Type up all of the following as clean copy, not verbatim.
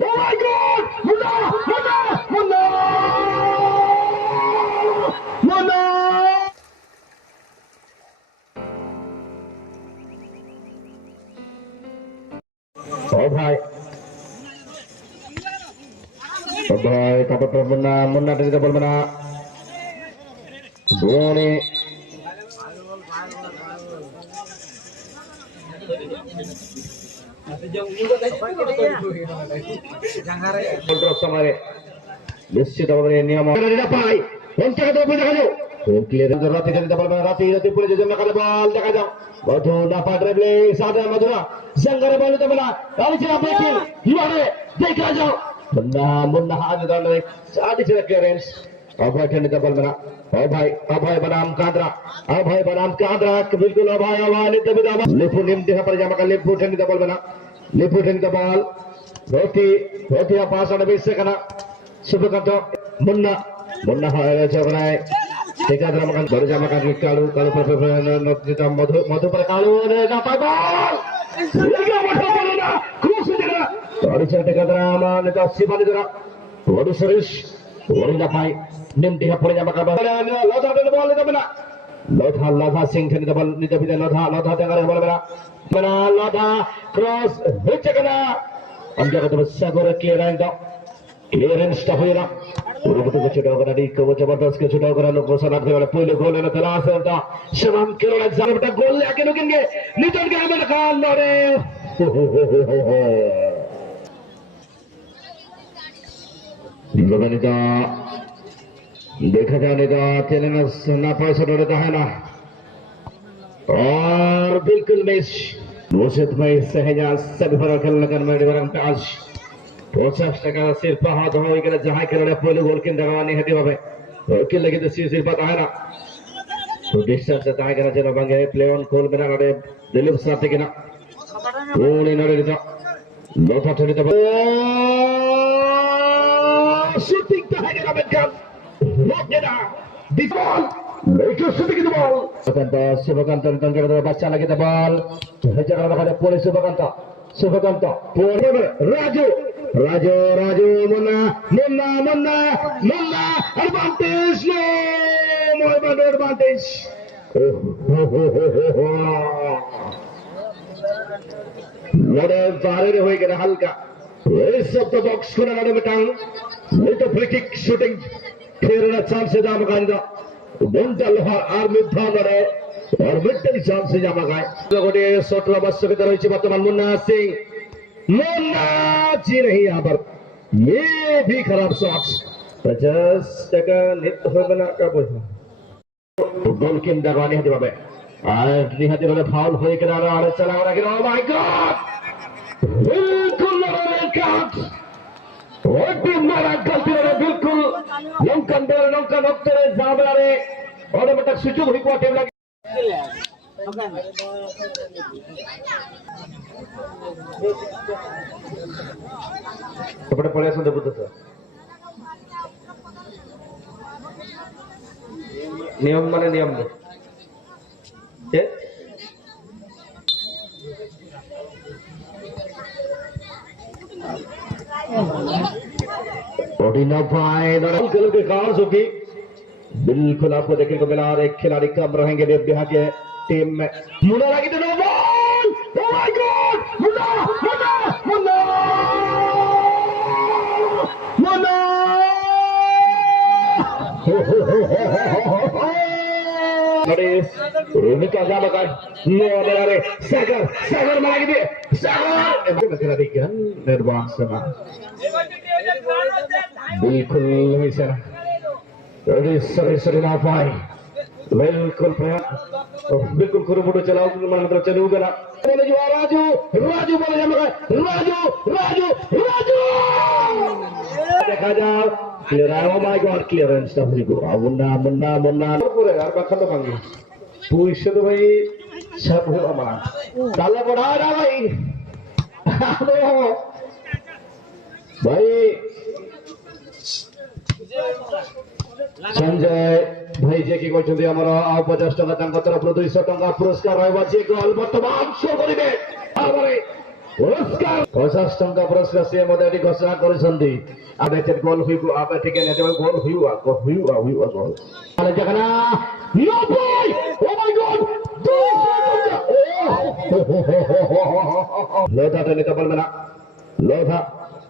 Oh my God! Munna! Munna! Munna! Munna! Oh bhai. Oh bhai, dapat Munna, Munna tadi dapat Munna. Dua ni. নিশ্চিত ভাবে নিয়ম পাই রাতে রাতে রাতে পড়ে যে কালে বল দেখা যাও মধু না পাটরে সাদা মধুরা জঙ্গরে বল তো বলা আমি ছিল দেখি ইবারে দেখা যাও মুন্না মুন্না হাত ধরে সাদি ছিল ক্লিয়ারেন্স अभय ठंडी का बल बना अभय बनाम कांद्रा अभय बनाम कांद्रा बिल्कुल अभय लिपू निम देखा पर जामा का लिपू ठंडी का बल बना लिपू ठंडी का बॉल रोटी रोटी पास होने बीच से करना सुबह मुन्ना मुन्ना है बनाए देखा जरा मकान बारू जामा का कालू कालू पर मधु मधु पर कालू ने ना पाई बॉल लगा मधु पर ना क्रॉस देगा और इसे देखा जरा ने तो सिपाली जरा वडू सरिश वडू ना पाई निम देखा पर जामा का बॉल लोधा ने बॉल ले बना लोधा लोधा सिंह ठंडी का बॉल निते बिते लोधा लोधा देखा बॉल बना लोधा क्रॉस हिट करना अंदर का तो सागर क्लियरेंस क्लियरेंस टा हुई ना उनको तो छुटा करा दी को जबरदस्त के छुटा करा लोग सलाह के वाला पहले गोल है तलाश होता शराम के वाला एग्जाम बेटा गोल लेके लुकेंगे नितन के हमें खान लड़े लगने का देखा जाने का चैनल ना पैसा डरता है ना और बिल्कुल मिस मुझे में सहजा सभी भरा खेलने का मेरे बरम पे आज 50 টাকা শিল্পা হাত হয়ে গেলে যাহাই খেলে পয়লে গোল কিন দেওয়ানি হেদি হবে কি লাগে তো শিল্পা তাই না তো ডিস্টেন্স তাই গেলে যেন ভাঙে প্লে অন গোল মেরা রে দিলীপ সাথে কিনা ওনে নড়ে দিতা লোটা ঠেলে দেবে শুটিং তাই গেল বেকার লোকেরা বিকল লেটু শুটিং দি বল সুবকান্ত তঙ্গের বাচ্চা লাগে দে বল হেজারা বাগারে পড়ে সুবকান্ত পড়ে Raju Raju Raju Munna Munna Munna Munna advantage no Mohammad advantage लड़े बाहर हो गया हल्का इस सब तो बॉक्स को लड़े बेटांग ये तो फ्री किक शूटिंग फिर ना चांस से जाम गांजा बंदा लोहार आर्मी था लड़े और मिडल चांस से जाम गाय लोगों ने सोटला बस के तरह से वर्तमान मुन्ना सिंह मुन्ना जी नहीं यहाँ पर ये भी खराब शॉट्स 50 टका नित हो बना का बोझा गोल किन दरवानी हती बाबे आज निहती वाले फाउल होए के दारा आरे चला वाला गिरा ओह माय गॉड बिल्कुल लड़े काट और भी मारा गलती रे बिल्कुल नौकन नौकरे जाबला रे और बटक सुचु हुई को टेम लगे कपड़े पड़े सुन देखो तो नियम माने नियम दे के ओडिना भाई दरअसल खेलों के कार सुखी बिल्कुल आपको देखने को मिला और एक खिलाड़ी कम रहेंगे देवबिहा के टीम में मुन्ना लगी तो no ball oh my god Munna Munna Munna Munna Naresh निकाल जा मगर नो मेरा रे सागर सागर मार के सागर एकदम खिलाड़ी क्या निर्वाण समा बिल्कुल नहीं सर सरी ना पाए बिल्कुल बिल्कुल कुरुमुटु चलाओ मतलब चलूगा ना राजू राजू बोले राजू राजू राजू देखा जाओ क्लियर है ओह माय गॉड क्लियरेंस ता हुई को मुन्ना मुन्ना मुन्ना पूरे यार बाखा तो भांगे पुइसे तो भाई सब हो हमारा ताला बढ़ा रहा भाई संजय भाई जे की कहते आमर 50 टका तरफ 200 टका पुरस्कार रहा जे गोल बर्तमान शो करेंगे পুরস্কার 50 ଟଙ୍କା ପୁରସ୍କାର ସେ ମଧ୍ୟ ଏଠି ଘୋଷଣା କରିଛନ୍ତି ଆମେ ଏଠି ଗୋଲ ହୁଇ ଆମେ ଟିକେ ନେତେ ଗୋଲ ହୁଇवा ଗୋଲ ଆଲେ ଜଗନା no boy oh my God लोधा टेने कबल में ना लोधा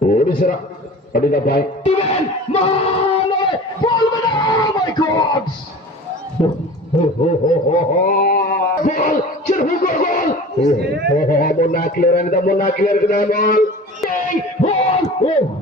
ओडिशा अडिदा भाई इवन माने बॉल में ना माय गॉड बॉल चल हुई गोल मोना क्लियर and the मोना क्लियर के बॉल बॉल